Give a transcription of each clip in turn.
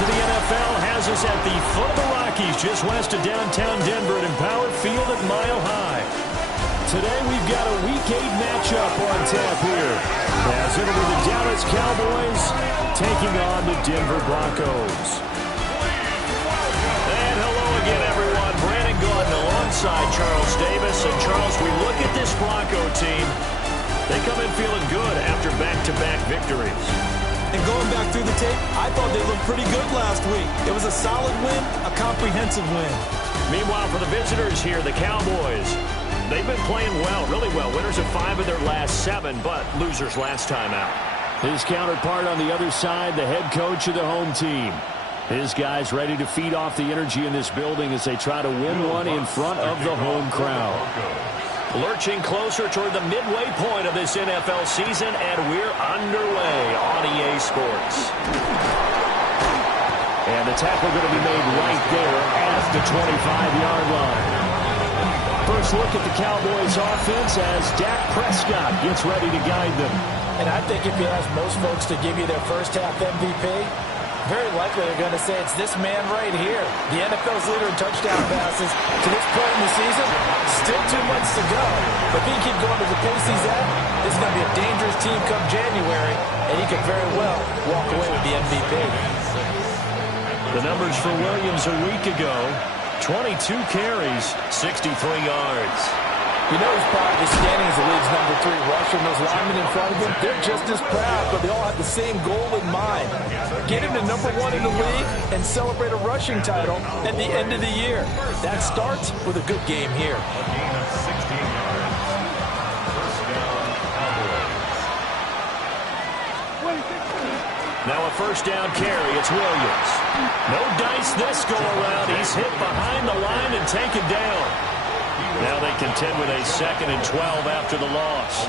of the NFL has us at the foot of the Rockies, just west of downtown Denver at Empower Field at Mile High. Today we've got a Week 8 matchup on tap here, as it'll be the Dallas Cowboys taking on the Denver Broncos. And hello again, everyone. Brandon Gordon alongside Charles Davis. And Charles, we look at this Bronco team. They come in feeling good after back-to-back victories. And going back through the tape, I thought they looked pretty good last week. It was a solid win, a comprehensive win. Meanwhile, for the visitors here, the Cowboys, they've been playing well, really well. Winners of 5 of their last 7, but losers last time out. His counterpart on the other side, the head coach of the home team. His guys ready to feed off the energy in this building as they try to win one in front of the home crowd. Lurching closer toward the midway point of this NFL season, and we're underway on EA Sports. And the tackle going to be made right there at the 25-yard line. First look at the Cowboys offense as Dak Prescott gets ready to guide them. And I think if you ask most folks to give you their first half MVP, very likely they're going to say it's this man right here. The NFL's leader in touchdown passes. To this point in the season, still 2 months to go. But if he keeps going to the pace he's at, this is going to be a dangerous team come January, and he could very well walk away with the MVP. The numbers for Williams a week ago, 22 carries, 63 yards. You know he's probably standing as the league's number 3 rusher, and those linemen in front of him, they're just as proud, but they all have the same goal in mind. Get him to number 1 in the league and celebrate a rushing title at the end of the year. That starts with a good game here. Now a first down carry, it's Williams. No dice this go around. He's hit behind the line and taken down. Now they contend with a 2nd and 12 after the loss.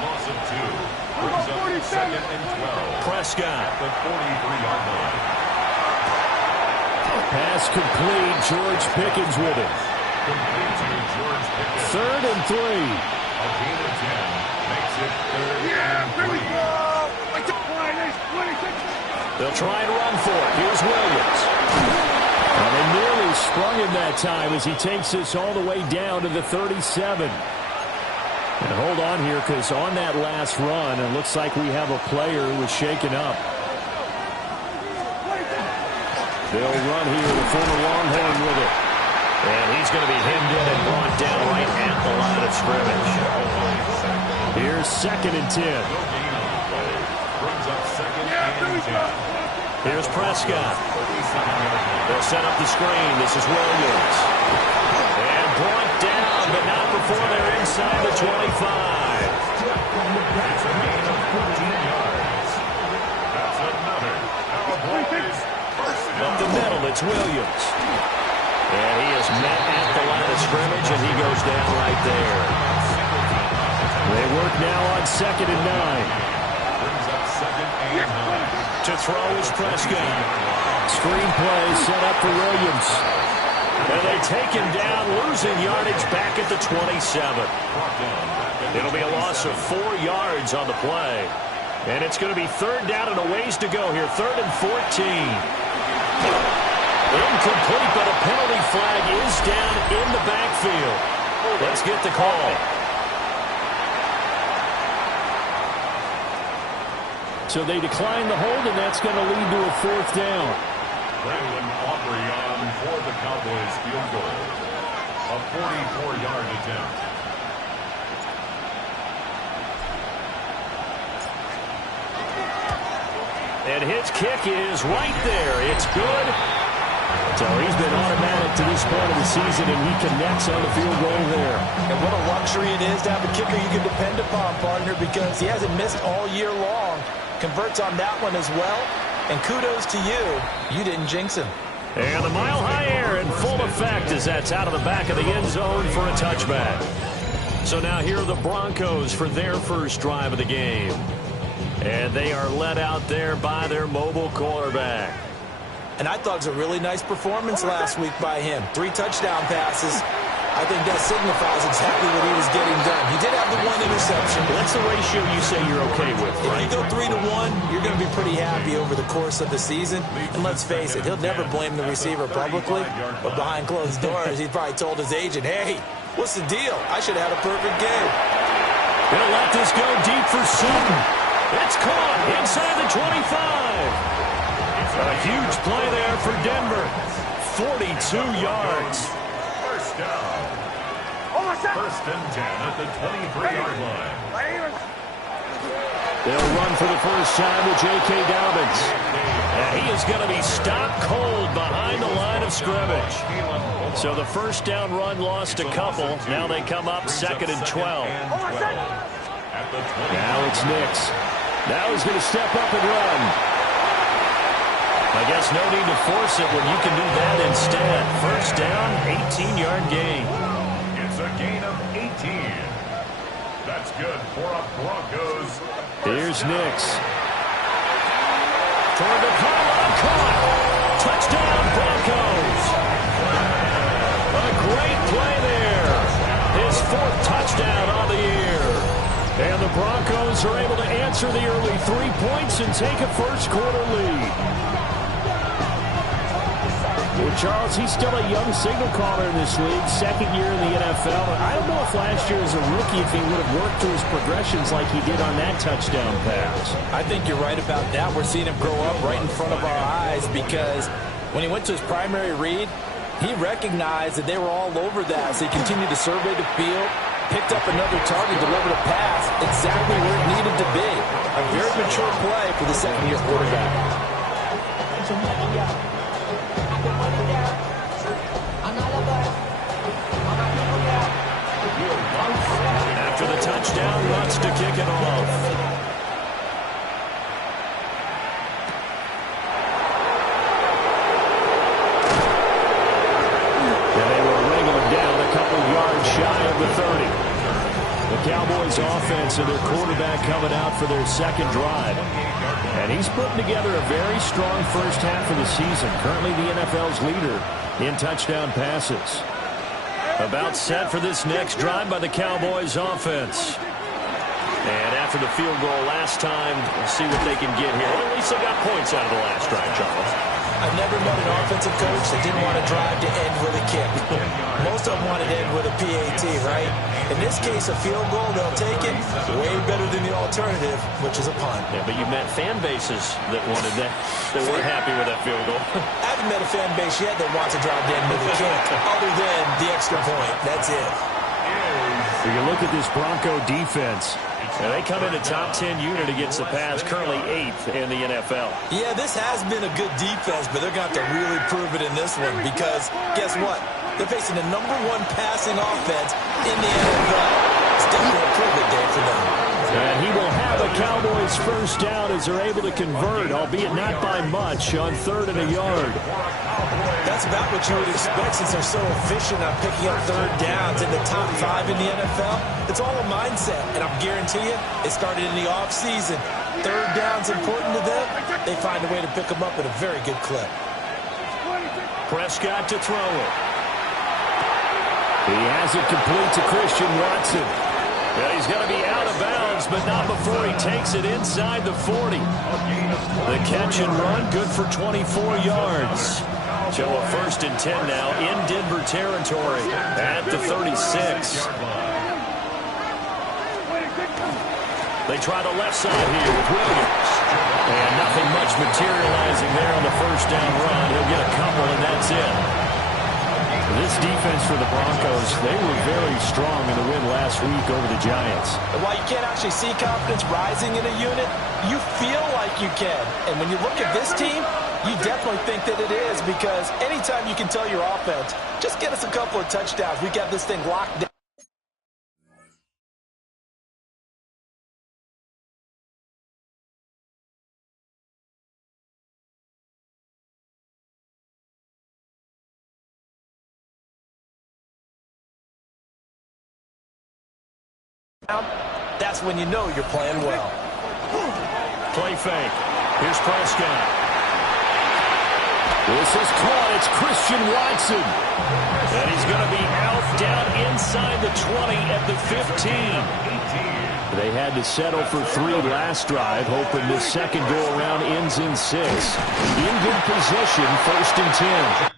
Prescott. The 43-yard line. Pass complete. George Pickens with it. 3rd and 3. A gain of 10 makes it 3rd and 3. They'll try and run for it. Here's Williams. And they nearly sprung him that time as he takes this all the way down to the 37. And hold on here, because on that last run, it looks like we have a player who was shaken up. They'll run here, the former Longhorn with it. And he's going to be hemmed in and brought down right at the line of scrimmage. Here's 2nd and 10. Brings up 2nd and 10. Here's Prescott. They'll set up the screen. This is Williams. And brought down, but not before they're inside the 25. It's a gain of 14 yards. That's another Cowboys first down. Up the middle, it's Williams. And he is met at the line of scrimmage, and he goes down right there. They work now on 2nd and 9. Brings up 2nd and 9. To throw is Prescott. Screen play set up for Williams. And they take him down, losing yardage back at the 27. It'll be a loss of 4 yards on the play. And it's going to be 3rd down and a ways to go here. 3rd and 14. Incomplete, but a penalty flag is down in the backfield. Let's get the call. So they decline the hold, and that's going to lead to a 4th down. Brandon Aubrey on for the Cowboys field goal. A 44-yard attempt. And his kick is right there. It's good. So he's been automatic to this point of the season, and he connects on the field goal there. And what a luxury it is to have a kicker you can depend upon, partner, because he hasn't missed all year long. Converts on that one as well. And kudos to you. You didn't jinx him. And the mile-high air in full effect as that's out of the back of the end zone for a touchback. So now here are the Broncos for their first drive of the game. And they are led out there by their mobile quarterback. And I thought it was a really nice performance last week by him. 3 touchdown passes. I think that signifies exactly what he was getting done. He did have the one interception. That's the ratio you say you're okay with, right? If you go 3-to-1, you're going to be pretty happy over the course of the season. And let's face it, he'll never blame the receiver publicly, but behind closed doors, he's probably told his agent, hey, what's the deal? I should have had a perfect game. Gonna let this go deep for Sutton. It's caught inside the 25. A huge play there for Denver. 42 yards. First down. First and 10 at the 23-yard line. They'll run for the first time with J.K. Dobbins. And he is going to be stopped cold behind the line of scrimmage. So the first down run lost a couple. Now they come up 2nd and 12. Now it's Nix. Now he's going to step up and run. I guess no need to force it when you can do that instead. First down, 18-yard gain. It's a gain of 18. That's good for a Broncos. Here's Nix. Toward the pylon, caught. Touchdown, Broncos. A great play there. His 4th touchdown on the year. And the Broncos are able to answer the early 3 points and take a first-quarter lead. Well, Charles, he's still a young signal caller in this league, 2nd year in the NFL. I don't know if last year as a rookie if he would have worked through his progressions like he did on that touchdown pass. I think you're right about that. We're seeing him grow up right in front of our eyes because when he went to his primary read, he recognized that they were all over that. So he continued to survey the field, picked up another target, delivered a pass exactly where it needed to be. A very mature play for the second-year quarterback. After the touchdown, wants to kick it off. And they will wrangle him down a couple yards shy of the 30. The Cowboys offense and their quarterback coming out for their second drive. And he's putting together a very strong first half of the season. Currently the NFL's leader in touchdown passes. About set for this next drive by the Cowboys offense. And after the field goal last time, we'll see what they can get here. Well, at least they got points out of the last drive, Charles. I've never met an offensive coach that didn't want to drive to end with a kick. Most of them wanted to end with a PAT, right? In this case, a field goal, they'll take it. Way better than the alternative, which is a punt. Yeah, but you met fan bases that wanted that, that weren't happy with that field goal. I haven't met a fan base yet that wants to drive to end with a kick, other than the extra point. That's it. You can look at this Bronco defense. And they come in a top 10 unit against the pass, currently 8th in the NFL. Yeah, this has been a good defense, but they're going to have to really prove it in this one because guess what? They're facing the #1 passing offense in the NFL. It's definitely a prove-it day for them. And he will have a Cowboys first down as they're able to convert, albeit not by much, on 3rd and a yard. That's about what you would expect since they're so efficient on picking up 3rd downs in the top 5 in the NFL. It's all a mindset, and I'll guarantee you it started in the offseason. 3rd down's important to them. They find a way to pick them up at a very good clip. Prescott to throw it. He has it complete to Christian Watson. And he's going to be out of bounds, but not before he takes it inside the 40. The catch and run, good for 24 yards. So a 1st and 10 now in Denver territory at the 36. They try the left side here with Williams. And nothing much materializing there on the first down run. He'll get a couple, and that's it. This defense for the Broncos, they were very strong in the win last week over the Giants. And while you can't actually see confidence rising in a unit, you feel like you can. And when you look at this team, you definitely think that it is because anytime you can tell your offense, just get us a couple of touchdowns. We got this thing locked down. That's when you know you're playing well. Play fake. Here's Prescott. This is caught. It's Christian Watson. And he's going to be out down inside the 20 at the 15. They had to settle for 3 last drive, hoping this second go-around ends in 6. In good position, 1st and 10.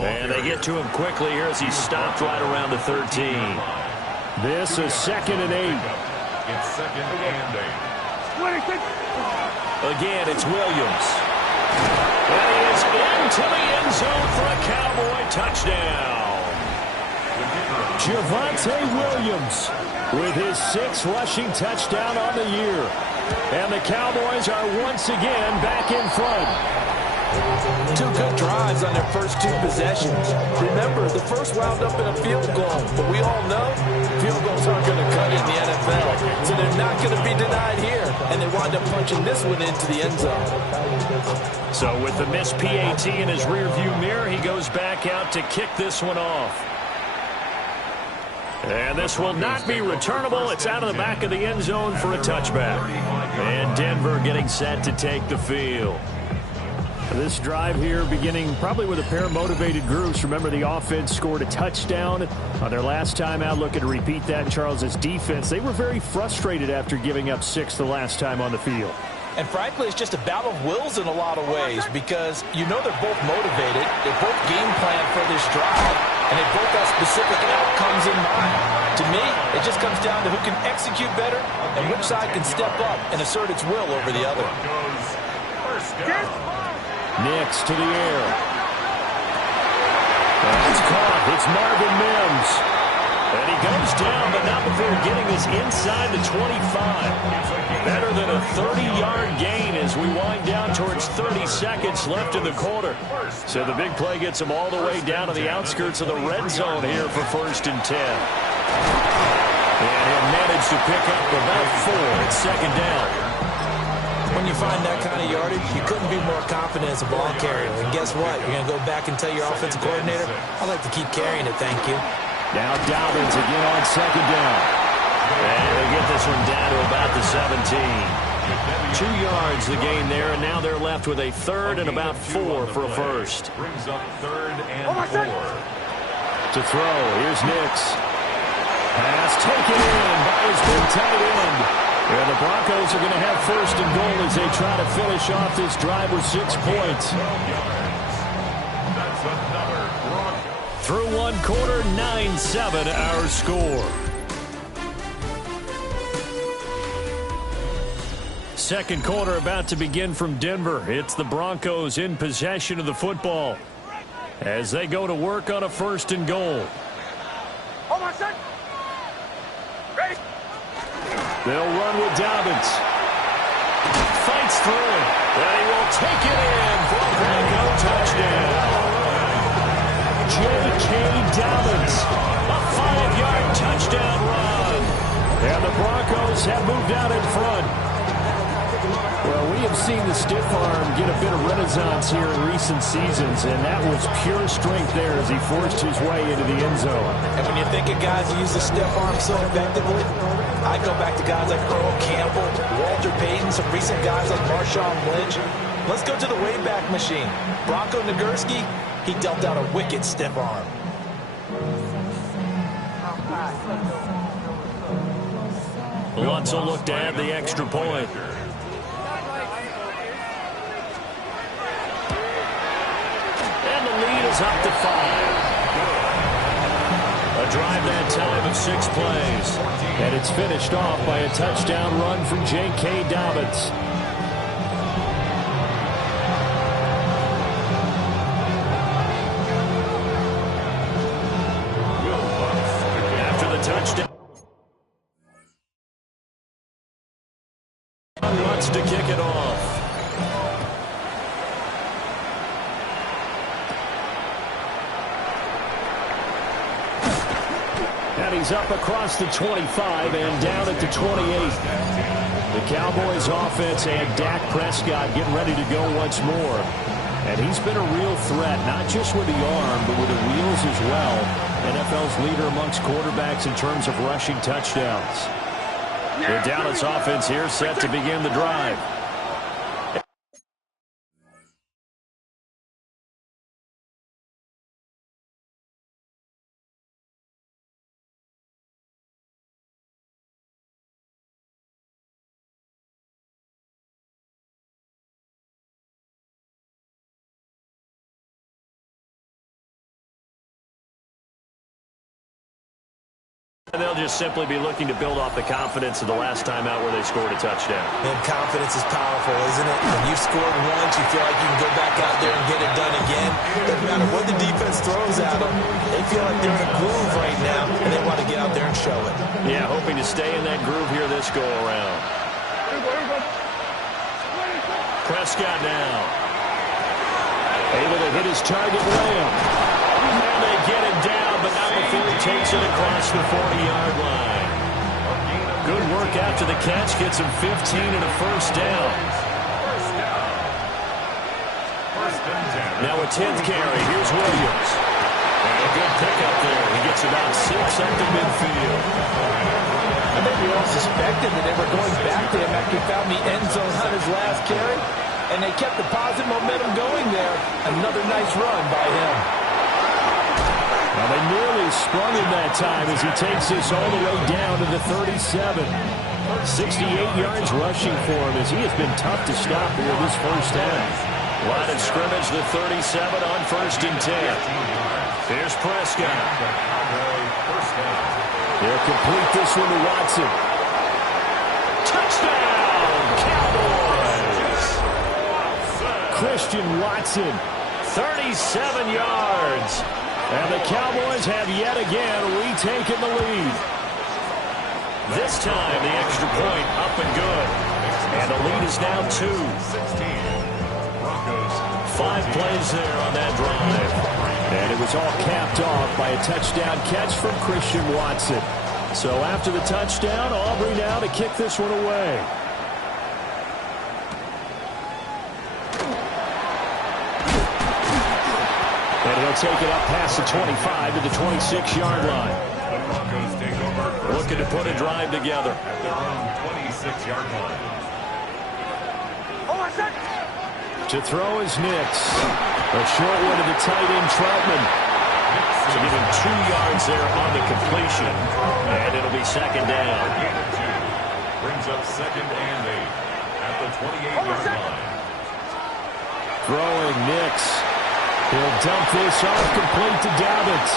And they get to him quickly here as he stopped right around the 13. This is 2nd and 8. It's 2nd and 8. Again, it's Williams. And he is into the end zone for a Cowboy touchdown. Javonte Williams with his 6th rushing touchdown on the year. And the Cowboys are once again back in front. 2 good drives on their first 2 possessions. Remember, the first wound up in a field goal, but we all know field goals aren't going to cut in the NFL, so they're not going to be denied here, and they wind up punching this one into the end zone. So with the missed PAT in his rearview mirror, he goes back out to kick this one off. And this will not be returnable. It's out of the back of the end zone for a touchback. And Denver getting set to take the field. This drive here beginning probably with a pair of motivated groups. Remember, the offense scored a touchdown on their last time out. Looking to repeat that in Charles's defense. They were very frustrated after giving up 6 the last time on the field. And frankly, it's just a battle of wills in a lot of ways because you know they're both motivated. They're both game planned for this drive, and they both have specific outcomes in mind. To me, it just comes down to who can execute better and which side can step up and assert its will over the other. Nix to the air. That's caught. It's Marvin Mims. And he goes down, but not before getting this inside the 25. Better than a 30-yard gain as we wind down towards 30 seconds left in the quarter. So the big play gets him all the way down to the outskirts of the red zone here for 1st and 10. And he'll manage to pick up about 4 at 2nd down. When you find that kind of yardage, you couldn't be more confident as a ball carrier. And guess what? You're going to go back and tell your offensive coordinator, I'd like to keep carrying it, thank you. Now Dobbins again on 2nd down. And they get this one down to about the 17. 2 yards the gain there, and now they're left with a third and about 4 for a first. Brings up 3rd and 4. To throw, here's Nix. Pass taken in by his big tight end. And the Broncos are going to have first and goal as they try to finish off this drive with 6 points. That's another Bronco. Through one quarter, 9-7 our score. Second quarter about to begin from Denver. It's the Broncos in possession of the football as they go to work on a first and goal. They'll run with Dobbins. Fights through. And he will take it in for a Bronco touchdown. J.K. Dobbins, a 5-yard touchdown run. And the Broncos have moved out in front. Well, we have seen the stiff arm get a bit of renaissance here in recent seasons, and that was pure strength there as he forced his way into the end zone. And when you think of guys who use the stiff arm so effectively, I go back to guys like Earl Campbell, Walter Payton, some recent guys like Marshawn Lynch. Let's go to the Wayback Machine. Bronco Nagurski, he dealt out a wicked stiff arm. Lutz will look to add the extra point. And the lead is up to 5. A drive that time of 6 plays. And it's finished off by a touchdown run from J.K. Dobbins. After the touchdown, Lutz to kick it off. And he's up across the 25 and down at the 28. The Cowboys offense and Dak Prescott getting ready to go once more. And he's been a real threat, not just with the arm, but with the wheels as well. NFL's leader amongst quarterbacks in terms of rushing touchdowns. The Dallas offense here set to begin the drive. And they'll just simply be looking to build off the confidence of the last time out where they scored a touchdown. And confidence is powerful, isn't it? When you've scored once, you feel like you can go back out there and get it done again. Doesn't matter what the defense throws at them. They feel like they're in a groove right now, and they want to get out there and show it. Yeah, hoping to stay in that groove here this go-around. Prescott now. Able to hit his target Lamb. And they get him down, but not before he takes it across the 40-yard line. Good work after the catch. Gets him 15 and a first down. Now a 10th carry. Here's Williams. And a good pickup there. He gets about 6 up the midfield. I think we all suspected that they were going back to him after he found the end zone on his last carry, and they kept the positive momentum going there. Another nice run by him. Well, they nearly sprung him that time as he takes this all the way down to the 37. 68 yards rushing for him as he has been tough to stop here this first half. Line of scrimmage, the 37 on 1st and 10. Here's Prescott. They'll complete this one to Watson. Touchdown, Cowboys! Christian Watson, 37 yards. And the Cowboys have yet again retaken the lead. This time, the extra point up and good. And the lead is now 2. 5 plays there on that drive. And it was all capped off by a touchdown catch from Christian Watson. So after the touchdown, Aubrey now to kick this one away. And he'll take it up past the 25 to the 26-yard line. The Broncos take over looking to put a drive together. At their own 26-yard line. To throw is Nix. A short one to the tight end, Troutman. So give him 2 yards there on the completion. And it'll be second down. Gain of 2. Brings up 2nd and 8 at the 28-yard line. Throwing Nix. He'll dump this off complete to Davitt.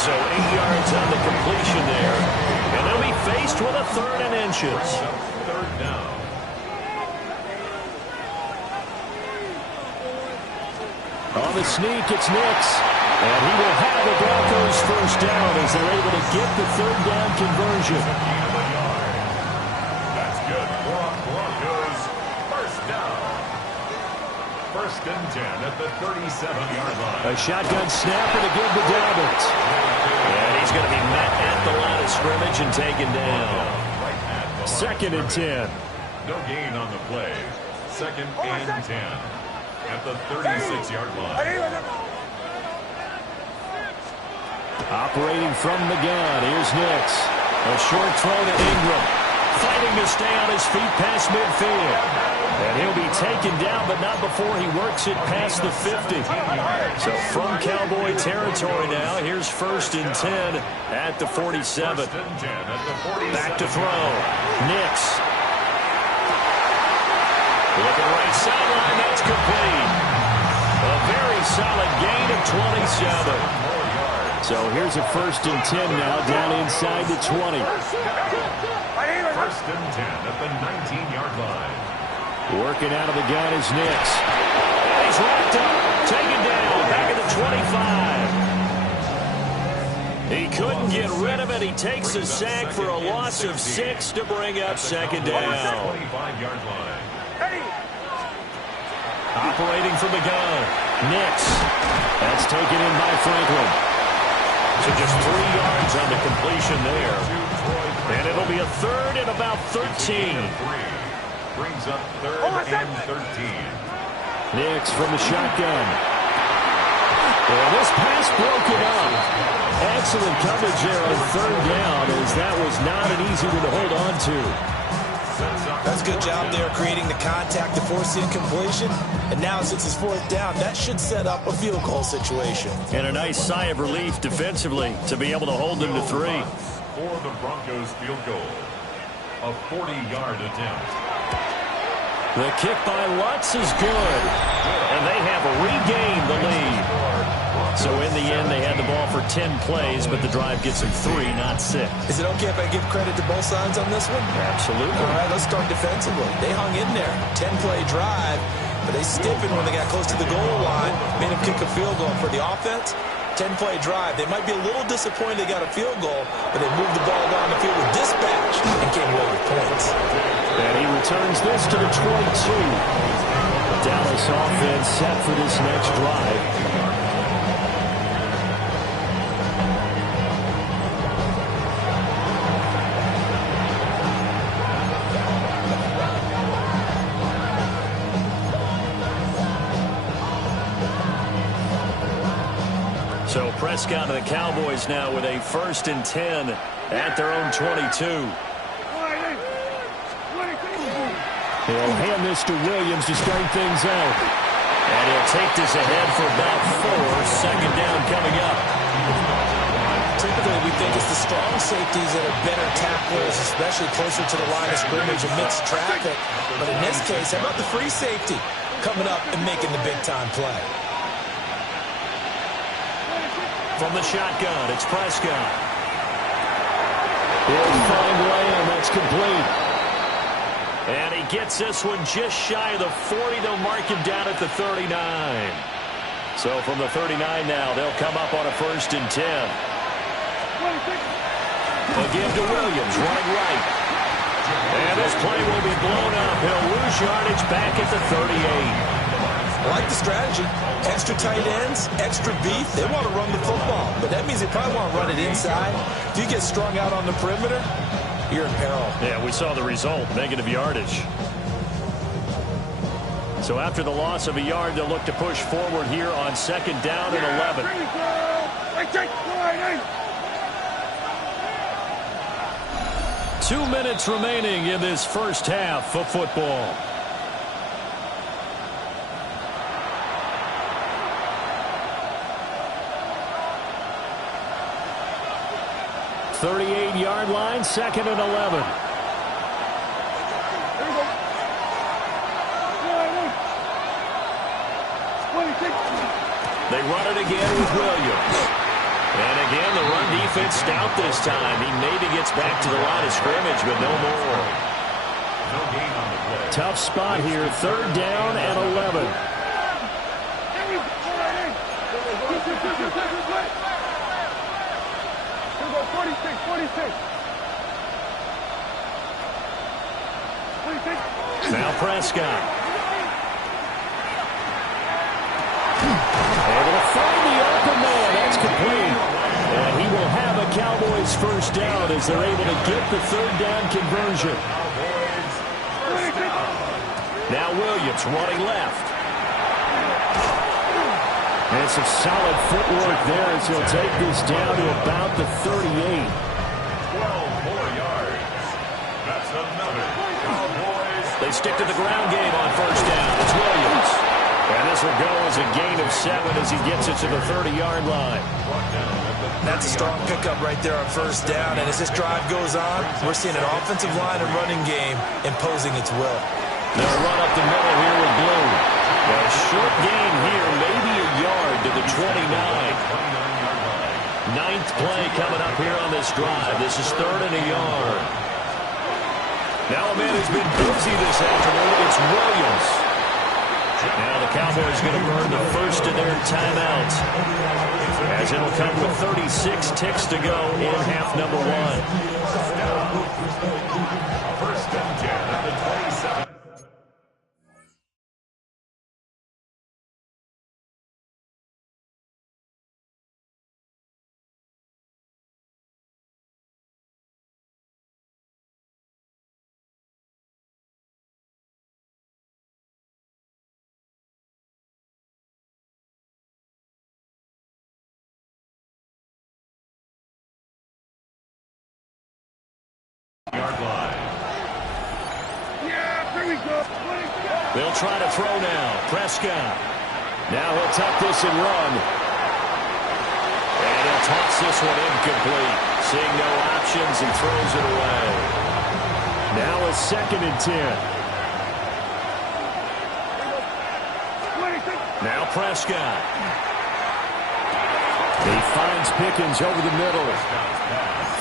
So 8 yards on the completion there. And they'll be faced with a 3rd and inches. 3rd down. On the sneak, it's Nix. And he will have the Broncos first down as they're able to get the 3rd down conversion. That's good for Broncos. First down. 1st and 10 at the 37-yard line. A shotgun snapper to give to Davitt. And he's going to be met at the line of scrimmage and taken down. Right at the line 2nd and 10. No gain on the play. 2nd and 10 at the 36-yard line. Operating from the gun, here's Nix. A short throw to Ingram. Fighting to stay on his feet past midfield. And he'll be taken down, but not before he works it past the 50. So from Cowboy territory now, here's 1st and 10 at the 47. Back to throw. Nix. Looking right sideline, that's complete. A very solid gain of 27. So here's a 1st and 10 now, down inside the 20. 1st and 10 at the 19-yard line. Working out of the gun is Nix. And he's wrapped up, taken down, back at the 25. He couldn't get rid of it. He takes a sack for a loss of 6 to bring up 2nd down. 25-yard line. Operating from the gun, Nix. That's taken in by Franklin. So just 3 yards on the completion there. And it'll be a 3rd and about 13. Brings up 3rd and 13. Nix from the shotgun. Well, this pass broken up. Excellent coverage there on 3rd down, as that was not an easy one to hold on to. That's a good job there creating the contact to force the incompletion. And now since it's 4th down, that should set up a field goal situation. And a nice sigh of relief defensively to be able to hold them to 3. For the Broncos field goal. A 40-yard attempt. The kick by Lutz is good. And they have regained the lead. So in the end, they had the ball for 10 plays, but the drive gets them 3, not 6. Is it okay if I give credit to both sides on this one? Absolutely. All right, let's start defensively. They hung in there. 10-play drive, but they stiffened when they got close to the goal line, made them kick a field goal. For the offense, 10-play drive. They might be a little disappointed they got a field goal, but they moved the ball down the field with dispatch and came away with points. And he returns this to the 22. Dallas offense set for this next drive. So Prescott and the Cowboys now with a 1st and 10 at their own 22. He'll hand this to Williams to start things out. And he'll take this ahead for about 4. 2nd down coming up. Typically, we think it's the strong safeties that are better tacklers, especially closer to the line of scrimmage amidst traffic. But in this case, how about the free safety coming up and making the big-time play? From the shotgun, it's Prescott. He'll find Lamb. That's complete. And he gets this one just shy of the 40. They'll mark him down at the 39. So from the 39 now, they'll come up on a 1st and 10. Again to Williams, running right. And this play will be blown up. He'll lose yardage back at the 38. I like the strategy. Extra tight ends, extra beef. They want to run the football, but that means they probably want to run it inside. If you get strung out on the perimeter, you're in peril. Yeah, we saw the result, negative yardage. So after the loss of a yard, they'll look to push forward here on 2nd down and 11. 2 minutes remaining in this first half of football. .38-yard line, 2nd and 11. They run it again with Williams. And again, the run defense stout this time. He maybe gets back to the line of scrimmage, but no more. No gain on the play. Tough spot here, 3rd down and 11. Now Prescott. Able to find the open man. That's complete. And he will have a Cowboys first down as they're able to get the 3rd down conversion. Now Williams running left. And some solid footwork there as he'll take this down to about the 38. 12 more yards. That's another Cowboys. They stick to the ground game on first down. It's Williams. And this will go as a gain of 7 as he gets it to the 30-yard line. That's a strong pickup right there on first down. And as this drive goes on, we're seeing an offensive line and running game imposing its will. They'll run up the middle here with Blue. A short gain here, maybe a yard to the 29. 9th play coming up here on this drive. This is 3rd and a yard. Now a man who's been busy this afternoon. It's Williams. Now the Cowboys going to burn the first of their timeouts, as it'll come with 36 ticks to go in half number 1. First and 10 at the 27. Yard line. They'll try to throw now. Prescott. Now he'll tuck this and run. And he'll toss this one incomplete. Seeing no options and throws it away. Now a 2nd and 10. Now Prescott. He finds Pickens over the middle.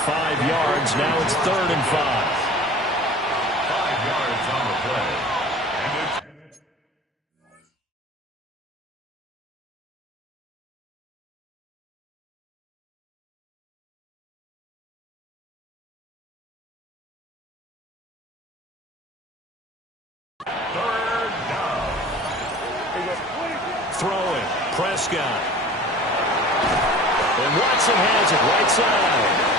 5 yards. Now it's 3rd and 5. 5 yards on the play. And it's third down. Throwing. Prescott. And Watson has it right side.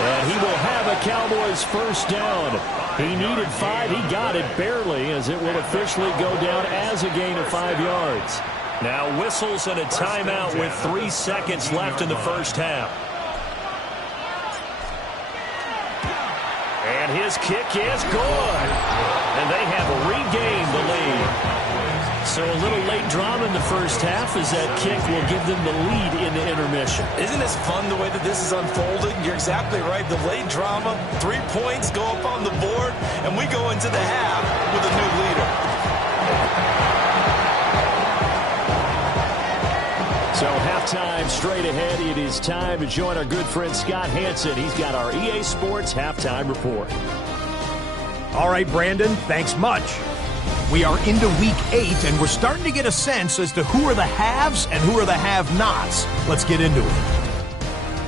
And he will have a Cowboys first down. He needed 5. He got it barely, as it will officially go down as a gain of 5 yards. Now whistles and a timeout with 3 seconds left in the first half. And his kick is good. And they have regained the lead. So a little late drama in the first half as that kick will give them the lead in the intermission. Isn't this fun the way that this is unfolding? You're exactly right. The late drama, 3 points go up on the board, and we go into the half with a new leader. So halftime straight ahead. It is time to join our good friend Scott Hansen. He's got our EA Sports halftime report. All right, Brandon, thanks much. We are into week 8, and we're starting to get a sense as to who are the haves and who are the have-nots. Let's get into it.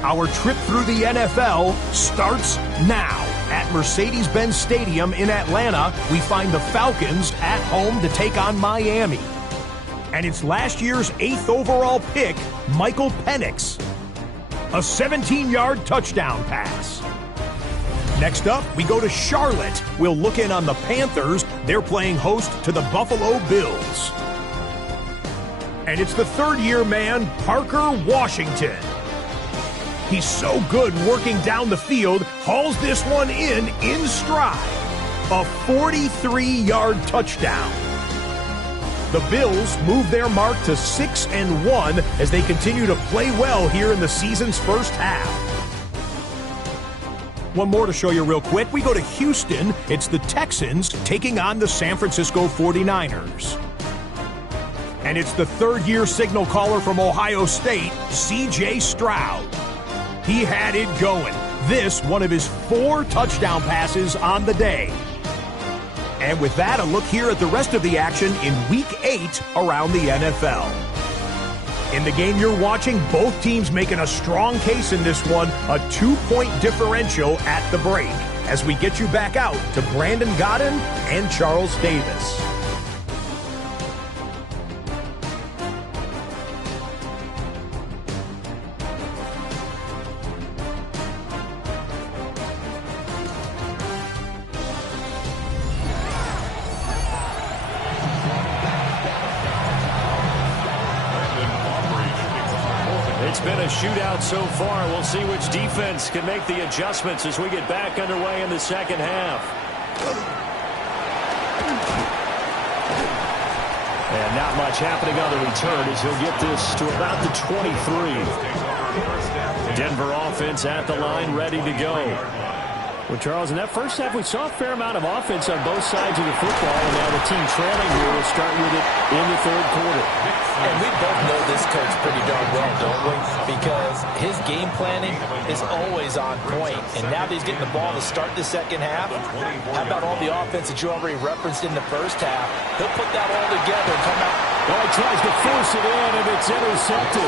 Our trip through the NFL starts now. At Mercedes-Benz Stadium in Atlanta, we find the Falcons at home to take on Miami. And it's last year's 8th overall pick, Michael Penix. A 17-yard touchdown pass. Next up, we go to Charlotte. We'll look in on the Panthers. They're playing host to the Buffalo Bills. And it's the third-year man, Parker Washington. He's so good working down the field, hauls this one in stride. A 43-yard touchdown. The Bills move their mark to 6-1 as they continue to play well here in the season's first half. One more to show you real quick. We go to Houston. It's the Texans taking on the San Francisco 49ers. And it's the third-year signal caller from Ohio State, C.J. Stroud. He had it going. This, one of his 4 touchdown passes on the day. And with that, a look here at the rest of the action in Week 8 around the NFL. In the game you're watching, both teams making a strong case in this one, a 2-point differential at the break. As we get you back out to Brandon Godden and Charles Davis. It's been a shootout so far. We'll see which defense can make the adjustments as we get back underway in the second half. And not much happening on the return as he'll get this to about the 23. Denver offense at the line, ready to go. Well, Charles, in that first half, we saw a fair amount of offense on both sides of the football, and now the team trailing here will start with it in the third quarter. And we both know this coach pretty darn well, don't we? Because his game planning is always on point, and now that he's getting the ball to start the second half, how about all the offense that you already referenced in the first half? He'll put that all together and come out. Well, he tries to force it in, and it's intercepted.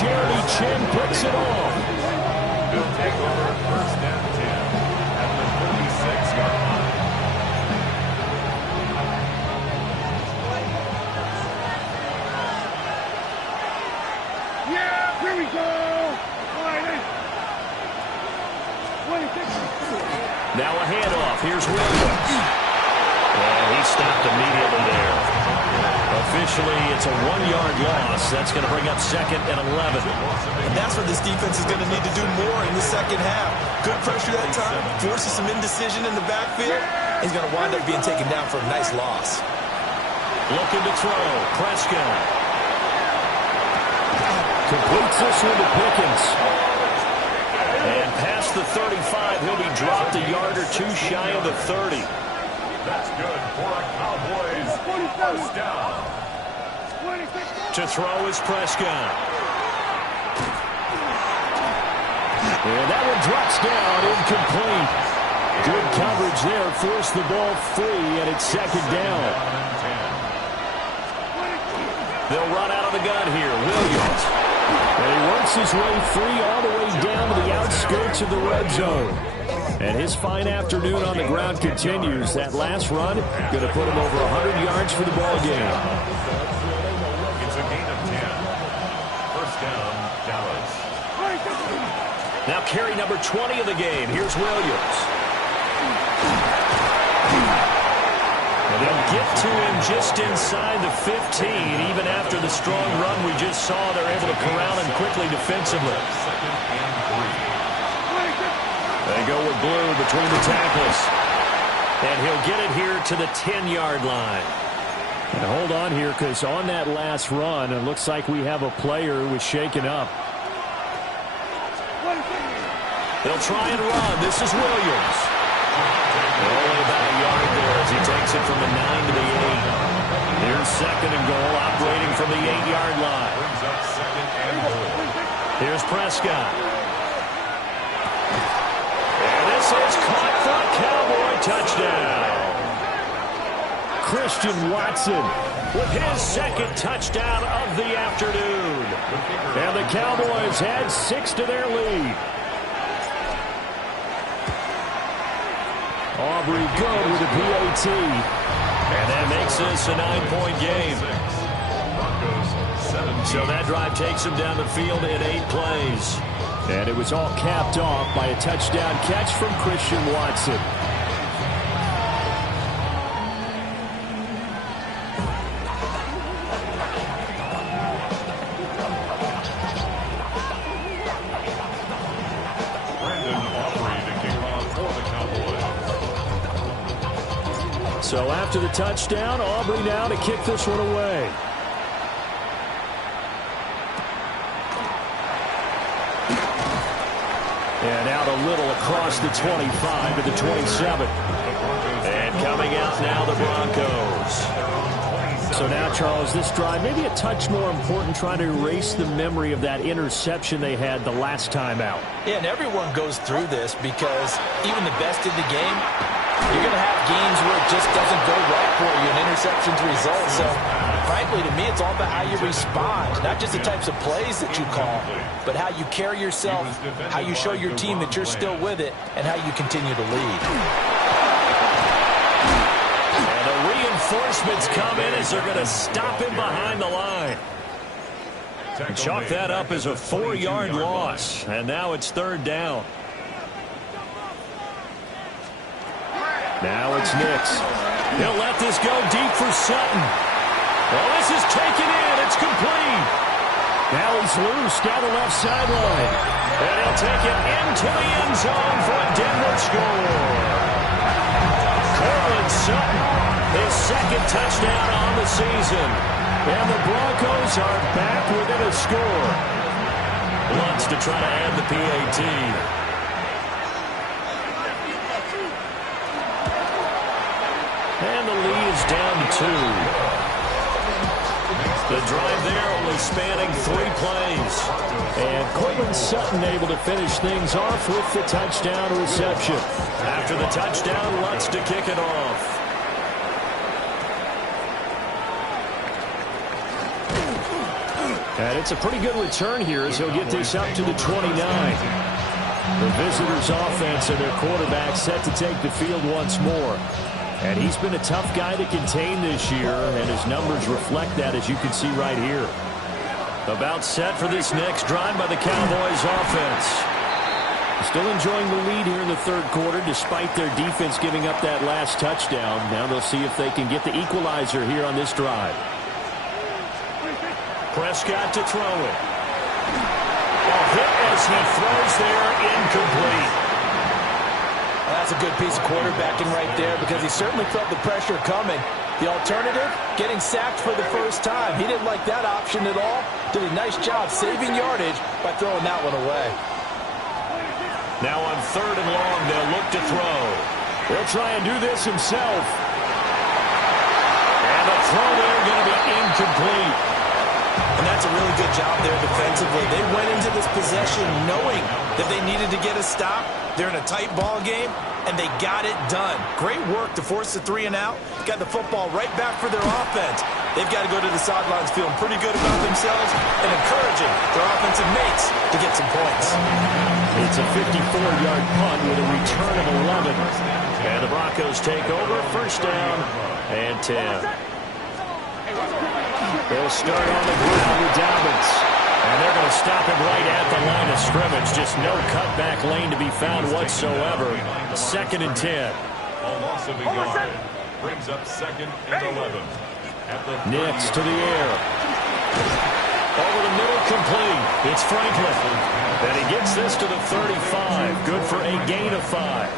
Jeremy Chin picks it off. He'll take over first down 10 at the 36-yard line. Yeah, here we go. Now a handoff. Here's Williams. And he stopped immediately there. Officially, it's a 1-yard loss. That's going to bring up 2nd and 11. And that's what this defense is going to need to do more in the second half. Good pressure that time, forces some indecision in the backfield. He's going to wind up being taken down for a nice loss. Looking to throw. Prescott. Completes this one to Pickens. And past the 35, he'll be dropped a yard or 2 shy of the 30. That's good for a Cowboys first down. To throw is Prescott. And that one drops down, incomplete. Good coverage there, forced the ball free, and it's 2nd down. They'll run out of the gun here. Williams. And he works his way free all the way down to the outskirts of the red zone. And his fine afternoon on the ground continues. That last run going to put him over 100 yards for the ball game. It's a gain of 10. First down, Dallas. Now carry number 20 of the game. Here's Williams. And they'll get to him just inside the 15. Even after the strong run we just saw, they're able to corral him quickly defensively. 2nd and 3. They go with Blue between the tackles. And he'll get it here to the 10-yard line. And hold on here, because on that last run, it looks like we have a player who was shaken up. They'll try and run. This is Williams. Only about a yard there as he takes it from the 9 to the 8. Here's 2nd and goal, operating from the 8-yard line. Brings up 2nd and goal. Here's Prescott. And this is caught for a Cowboy touchdown. Christian Watson with his 2nd touchdown of the afternoon. And the Cowboys add 6 to their lead. Aubrey good with a PAT. And that makes this a 9-point game. So that drive takes them down the field in 8 plays. And it was all capped off by a touchdown catch from Christian Watson. after the touchdown. Aubrey now to kick this one away. And out a little across the 25 to the 27. And coming out now, the Broncos. So now, Charles, this drive maybe a touch more important, trying to erase the memory of that interception they had the last time out. Yeah, and everyone goes through this because even the best in the game, you're going to have games where it just doesn't go right for you, and interceptions result. So, frankly, to me, it's all about how you respond, not just the types of plays that you call, but how you carry yourself, how you show your team that you're still with it, and how you continue to lead. And the reinforcements come in as they're going to stop him behind the line. And chalk that up as a 4-yard loss, and now it's third down. Now it's Nix. He'll let this go deep for Sutton. Well, this is taken in. It's complete. Now he's loose down the left sideline. And he'll take it into the end zone for a Denver score. Cortland Sutton, his second touchdown on the season. And the Broncos are back within a score. Lutz to try to add the PAT. And the lead is down to 2. The drive there only spanning 3 plays. And Cortland Sutton able to finish things off with the touchdown reception. After the touchdown, Lutz to kick it off. And it's a pretty good return here as he'll get this up to the 29. The visitors' offense and their quarterback set to take the field once more. And he's been a tough guy to contain this year, and his numbers reflect that, as you can see right here. About set for this next drive by the Cowboys offense. Still enjoying the lead here in the third quarter, despite their defense giving up that last touchdown. Now they'll see if they can get the equalizer here on this drive. Prescott to throw it. A hit as he throws there, incomplete. Well, that's a good piece of quarterbacking right there because he certainly felt the pressure coming. The alternative, getting sacked for the first time. He didn't like that option at all. Did a nice job saving yardage by throwing that one away. Now on third and long, they'll look to throw. He'll try and do this himself. And the throw there going to be incomplete. And that's a really good job there defensively. They went into this possession knowing that they needed to get a stop. They're in a tight ball game, and they got it done. Great work to force the 3 and out. Got the football right back for their offense. They've got to go to the sidelines feeling pretty good about themselves and encouraging their offensive mates to get some points. It's a 54-yard punt with a return of 11. And the Broncos take over, first down and 10. They'll start on the ground with Dobbins. And they're going to stop him right at the line of scrimmage. Just no cutback lane to be found whatsoever. Second and 10. A loss of a yard. Brings up second and 11. Nix to the air. Over the middle, complete. It's Franklin. And he gets this to the 35. Good for a gain of 5.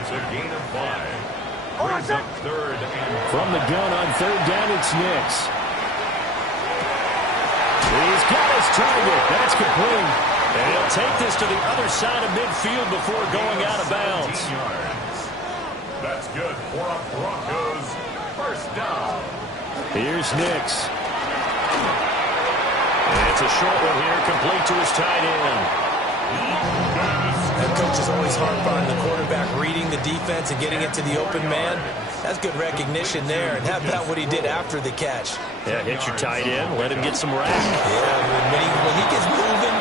It's a gain of 5. Brings up third and 5. From the gun on third down, it's Nix. He's got his target. That's complete. And he'll take this to the other side of midfield before going out of bounds. That's good for a Broncos first down. Here's Nix. And it's a short one here, complete to his tight end. That coach is always hard on the quarterback reading the defense and getting it to the open man. That's good recognition there. And how about what he did after the catch? Yeah, hit your tight end, let him get some rest. Yeah, when he gets moving,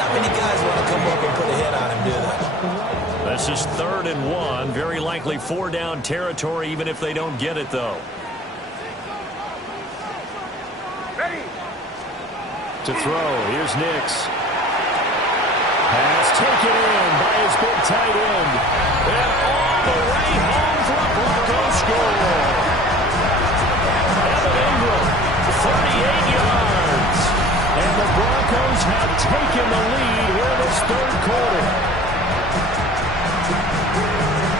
not many guys want to come up and put a hit on him, do they? This is third and 1. Very likely 4-down territory, even if they don't get it, though. Ready. To throw, here's Nix. Pass taken in by his big tight end. And all the way home for a Broncos score. Evan Ingram, 38 yards. And the Broncos have taken the lead here in this third quarter.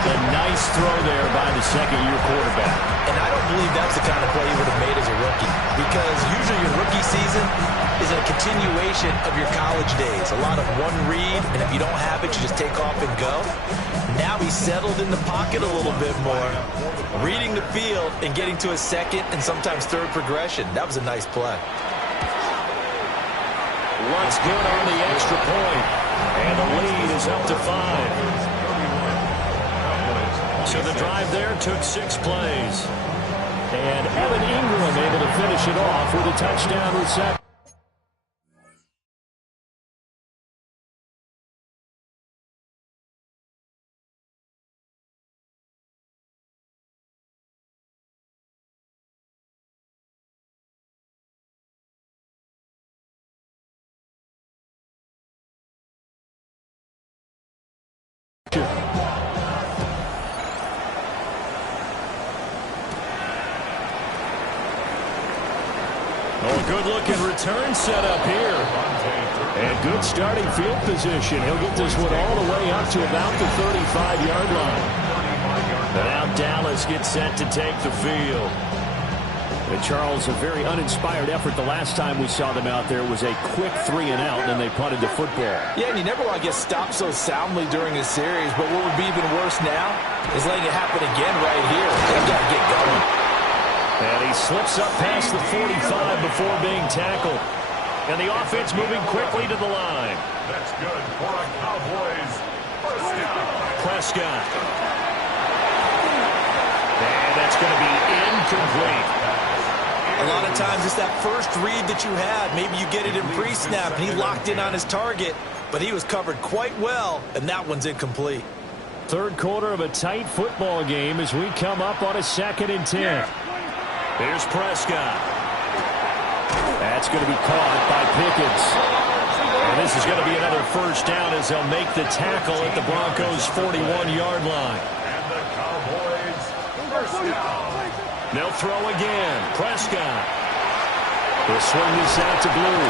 A nice throw there by the second-year quarterback. And I don't believe that's the kind of play he would have made as a rookie, because usually your rookie season is a continuation of your college days. A lot of one read, and if you don't have it, you just take off and go. Now he's settled in the pocket a little bit more, reading the field and getting to a second and sometimes third progression. That was a nice play. Looks good on the extra point, and the lead is up to 5. So the drive there took 6 plays. And Evan Ingram able to finish it off with a touchdown reception. Oh, good-looking return set up here. And good starting field position. He'll get this one all the way up to about the 35-yard line. And now Dallas gets set to take the field. And Charles, a very uninspired effort the last time we saw them out there was a quick 3-and-out, and then they punted the football. Yeah, and you never want to get stopped so soundly during a series, but what would be even worse now is letting it happen again right here. They've got to get going. And he slips up past the 45 before being tackled. And the offense moving quickly to the line. That's good for a Cowboys first down. Prescott. And that's going to be incomplete. A lot of times it's that first read that you had. Maybe you get it in pre-snap, and he locked in on his target, but he was covered quite well, and that one's incomplete. Third quarter of a tight football game as we come up on a 2nd and 10. Here's Prescott. That's going to be caught by Pickens. And this is going to be another first down as they'll make the tackle at the Broncos' 41-yard line. And the Cowboys first down. They'll throw again. Prescott. He'll swing this out to Blue.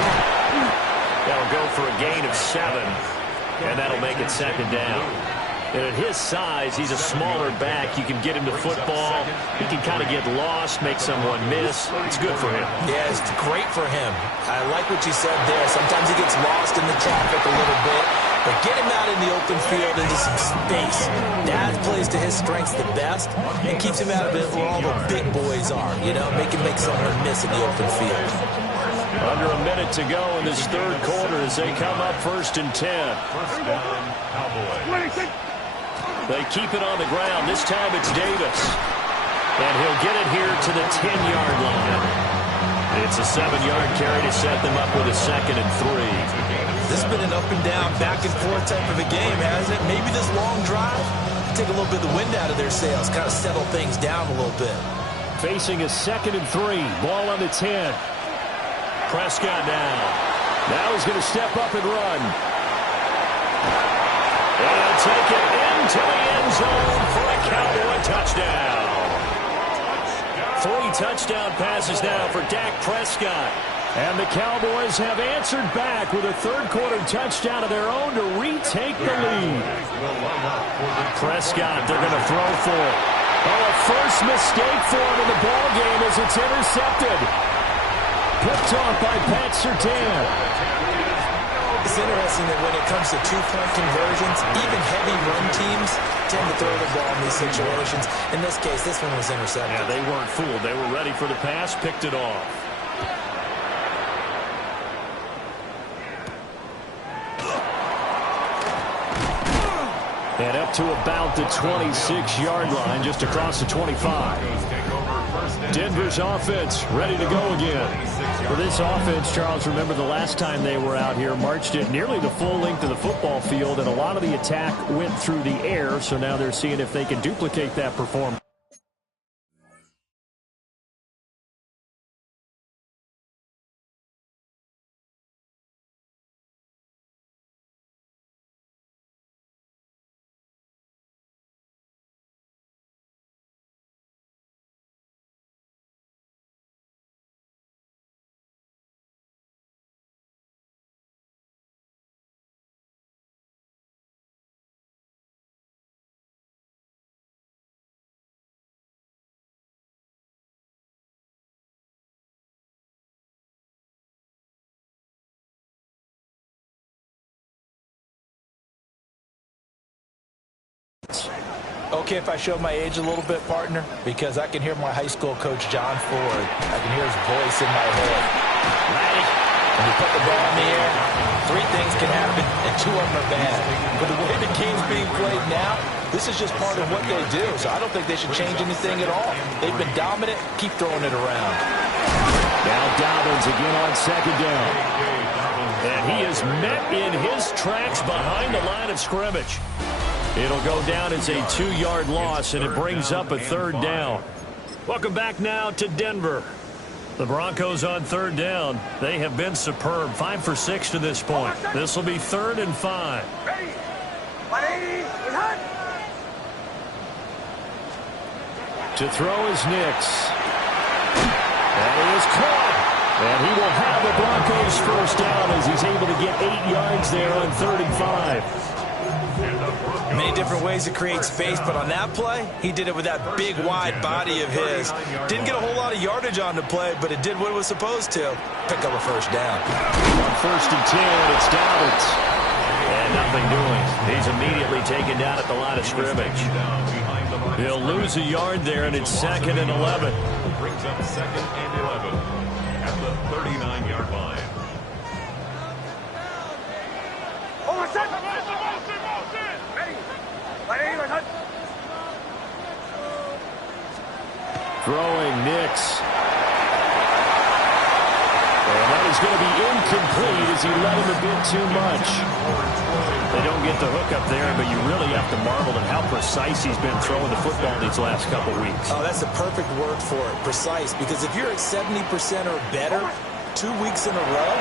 That'll go for a gain of 7. And that'll make it 2nd down. And at his size, he's a smaller back. You can get him to football. He can kind of get lost, make someone miss. It's good for him. Yeah, it's great for him. I like what you said there. Sometimes he gets lost in the traffic a little bit. But get him out in the open field into some space. That plays to his strengths the best and keeps him out of it where all the big boys are. You know, make him make someone miss in the open field. Under a minute to go in this third quarter as they come up 1st and 10. First down, Cowboys. They keep it on the ground. This time it's Davis. And he'll get it here to the 10-yard line. It's a 7-yard carry to set them up with a 2nd and 3. This has been an up-and-down, back-and-forth type of a game, hasn't it? Maybe this long drive take a little bit of the wind out of their sails, kind of settle things down a little bit. Facing a 2nd and 3. Ball on the 10. Prescott now. Now he's going to step up and run. And he'll take it into the end zone for a Cowboy touchdown. 3 touchdown passes now for Dak Prescott. And the Cowboys have answered back with a third-quarter touchdown of their own to retake the lead. Prescott, they're going to throw for it. Oh, a first mistake for him in the ballgame as it's intercepted. Picked off by Pat Surtain. It's interesting that when it comes to two-point conversions, even heavy run teams tend to throw the ball in these situations. In this case, this one was intercepted. Yeah, they weren't fooled. They were ready for the pass, picked it off. And up to about the 26-yard line, just across the 25. Denver's offense ready to go again. For this offense, Charles, remember the last time they were out here, marched it nearly the full length of the football field, and a lot of the attack went through the air, so now they're seeing if they can duplicate that performance. Okay, if I show my age a little bit, partner, because I can hear my high school coach, John Ford. I can hear his voice in my head. Ready? When you put the ball in the air, 3 things can happen, and 2 of them are bad. But the way the game's being played now, this is just part of what they do, so I don't think they should change anything at all. They've been dominant. Keep throwing it around. Now Dobbins again on second down. And he is met in his tracks behind the line of scrimmage. It'll go down as a 2-yard loss, and it brings up a 3rd down. Welcome back now to Denver. The Broncos on 3rd down. They have been superb. 5 for 6 to this point. This will be 3rd and 5. To throw is Nix. And he is caught. And he will have the Broncos first down as he's able to get 8 yards there on 3rd and 5. Many different ways to create space, but on that play, he did it with that big, wide body of his. Didn't get a whole lot of yardage on the play, but it did what it was supposed to. Pick up a first down. On 1st and 10, it's Dobbins. And nothing doing. He's immediately taken down at the line of scrimmage. He'll lose a yard there, and it's 2nd and 11. Brings up 2nd and 11 at the 39-yard line. Throwing Nix. And that is going to be incomplete as he let him a bit too much. They don't get the hook up there, but you really have to marvel at how precise he's been throwing the football these last couple weeks. Oh, that's the perfect word for it, precise, because if you're at 70% or better 2 weeks in a row,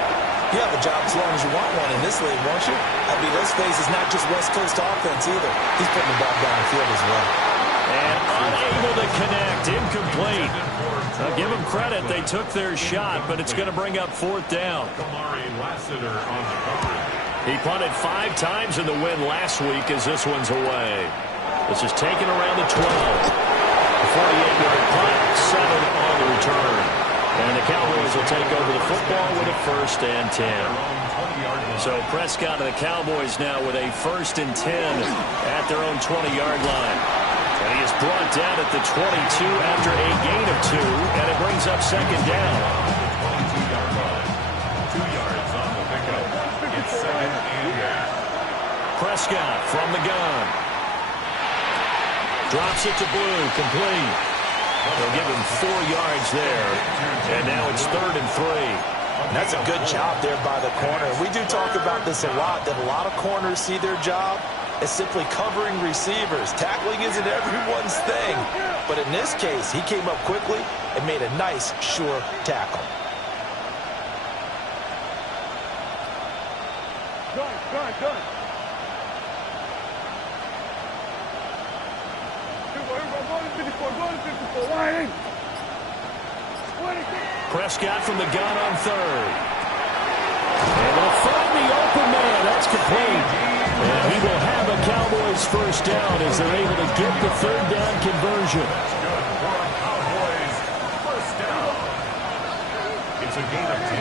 you have a job as long as you want one in this league, won't you? I mean, let's face it, it's not just West Coast offense either. He's putting the ball downfield as well. And unable to connect, incomplete. Now give them credit, they took their shot, but it's going to bring up 4th down. He punted 5 times in the win last week as this one's away. This is taken around the 12. The 48-yard punt, 7 on the return. And the Cowboys will take over the football with a 1st and 10. So Prescott and the Cowboys now with a 1st and 10 at their own 20-yard line. And he is brought down at the 22 after a gain of 2, and it brings up 2nd down. 22-yard line. 2 yards on the pickup. It's 2nd and 8. Prescott from the gun. Drops it to Blue, complete. They'll give him 4 yards there, and now it's 3rd and 3. And that's a good job there by the corner. We do talk about this a lot, that a lot of corners see their job as simply covering receivers. Tackling isn't everyone's thing. But in this case, he came up quickly and made a nice, sure tackle. Good. Prescott from the gun on 3rd. And they'll find the open man. That's complete. And he will have a Cowboys first down as they're able to get the 3rd down conversion. Cowboys first down. It's a gain of 10.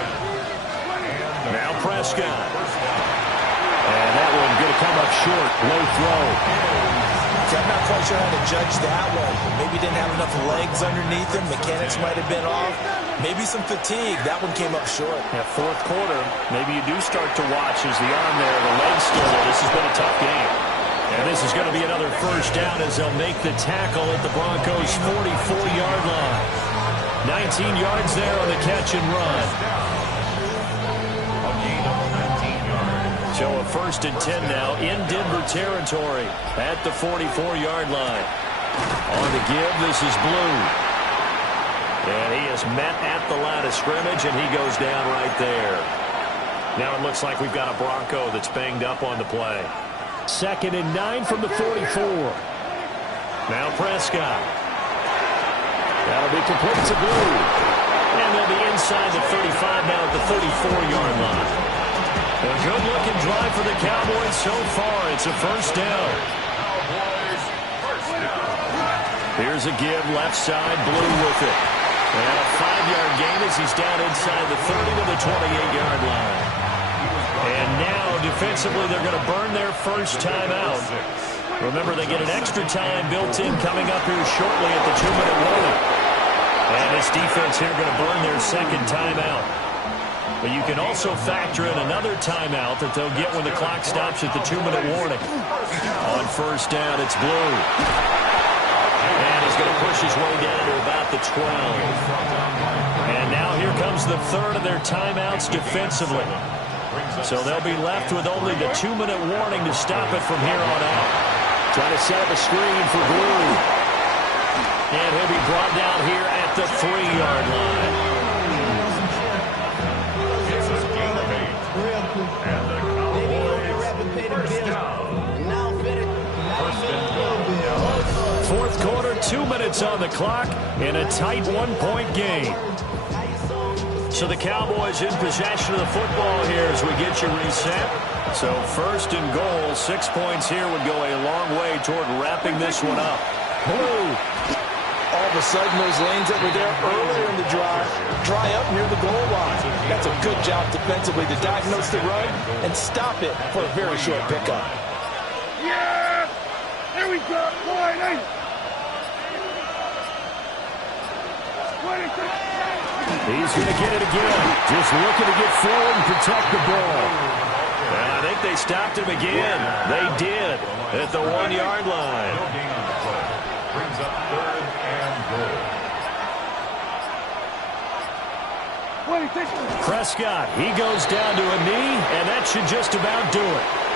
Now Prescott. And that one going to come up short. Low throw. I'm not quite sure how to judge that one. Maybe didn't have enough legs underneath him. Mechanics might have been off. Maybe some fatigue. That one came up short. Yeah, 4th quarter, maybe you do start to watch as the arm there, the leg's still there. This has been a tough game. And this is going to be another first down as they'll make the tackle at the Broncos' 44-yard line. 19 yards there on the catch and run. So a 1st and 10 now in Denver territory at the 44-yard line. On the give, this is Blue. And he is met at the line of scrimmage, and he goes down right there. Now it looks like we've got a Bronco that's banged up on the play. 2nd and 9 from the 44. Now Prescott. That'll be complete to Blue. And they'll be inside the 35 now at the 34-yard line. A good-looking drive for the Cowboys so far. It's a first down. Here's a give, left side, Blue with it. And a 5-yard gain as he's down inside the 30 to the 28-yard line. And now, defensively, they're going to burn their first time out. Remember, they get an extra time built in coming up here shortly at the 2-minute warning. And this defense here going to burn their second timeout. But you can also factor in another timeout that they'll get when the clock stops at the 2-minute warning. On first down, it's Blue. And he's going to push his way down to about the 12. And now here comes the third of their timeouts defensively. So they'll be left with only the 2-minute warning to stop it from here on out. Trying to set up a screen for Blue. And he'll be brought down here at the 3-yard line. It's a gain of 8. And the Cowboys first down. First and goal. Fourth quarter, 2 minutes on the clock in a tight 1-point game. So the Cowboys in possession of the football here as we get you reset. So first and goal, 6 points here would go a long way toward wrapping this one up. Blue. All of a sudden, those lanes that were there earlier in the drive dry up near the goal line. That's a good job defensively to diagnose the run and stop it for a very short pickup. Yeah! There we go, boy! He's going to get it again. Just looking to get forward and protect the ball. And I think they stopped him again. They did at the 1-yard line. No gain on the play. Brings up third and goal. Prescott, he goes down to a knee, and that should just about do it.